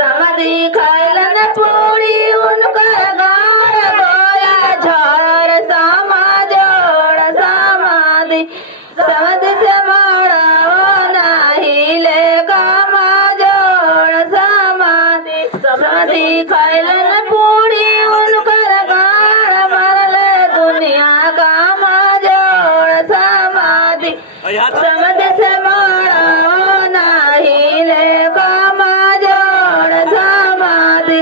समाधि खैलन पूरी उनकर गाड़ बोला झर समा जोड़ समाधि समाधि से मोड़ा नहीं ले कामा जोड़ समाधि समाधि खैलन पूरी उनकर गाड़ मरले दुनिया कामा जोड़ समाधि समाधि से मोड़ा नहीं ले कामा जोड़ समाधि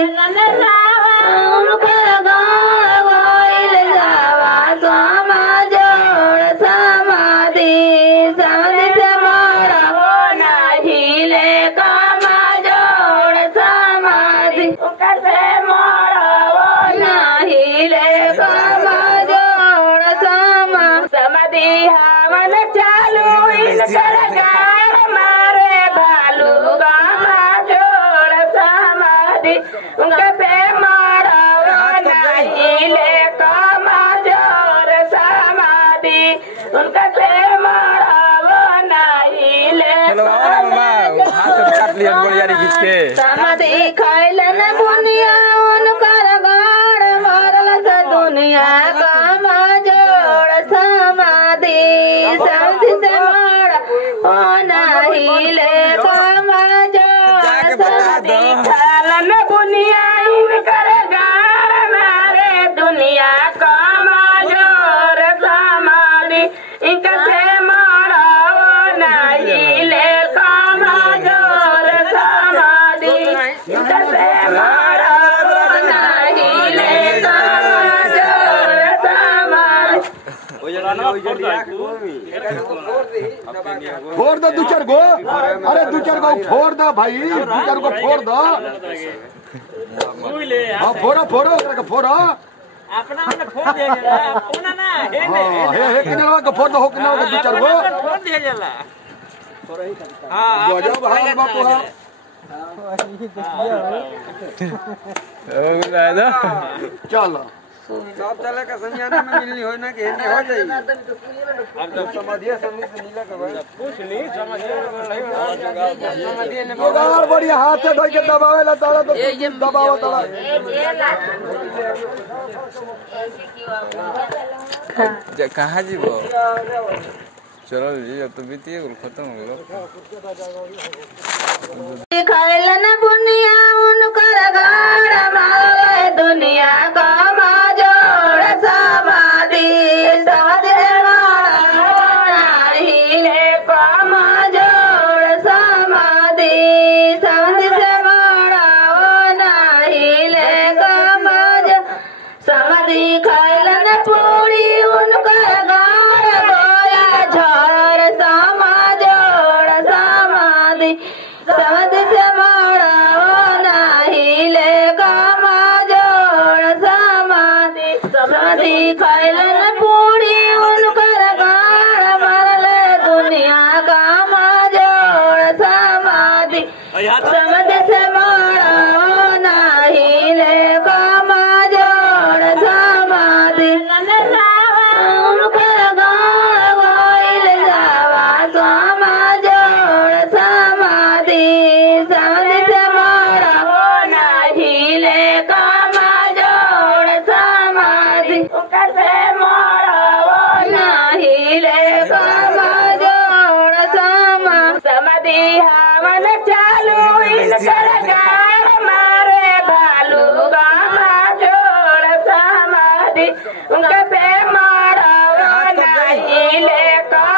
उनकर गाड़ गोइल जावा समा जोड़ समाधि समाधि से मोड़ा नहीं ले कामा जोड़ समाधि कैसे मोड़ा नहीं ले कामा जोड़ समाधि हवन चालू इनकर गाड़ मारे भालू गामा जोड़ समाधि उनके पे मारा नहीं ले कामा जोड़ समाधि उनके पे मारा नहीं ले समाधि खैलन बुनिया उनकर गाड़ मारल से दुनिया कामा जोड़ समाधि समाधि से मारा नहीं ले कामा जोड़ समाधि खैलन बुनिया उनकर गाड़ मारे दुनिया कामा जोड़ समाधि इनका से मारा नहीं ले कामा जोड़ समाधि इनका से मारा नहीं ले कामा जोड़ समाधि फोड़ दो दो चार गो अरे दो चार गो फोड़ दो भाई दो चार गो फोड़ दो हाँ फोड़ो फोड़ो फोड़ो अपना हमने फोड़ दिया जला अपना ना हे हे किनारा का फोड़ दो हो किनारा का दो चार गो फोड़ दिया जला हां गजब हाल बापू है चलो सब चले का संज्ञान में मिलनी हो ना कि हिंदी हो जाई अब जब समाधिया समिति से नीला का भाई कुछ नहीं समाधिया नहीं समाधिया ने जोगाड़ बढ़िया हाथ से धोई के दबावेला ताला तो दबावा ताला कहां जीवो चलो जी अब तो बीतिए गुल खत्म हो गया खैलन बुनिया उनकर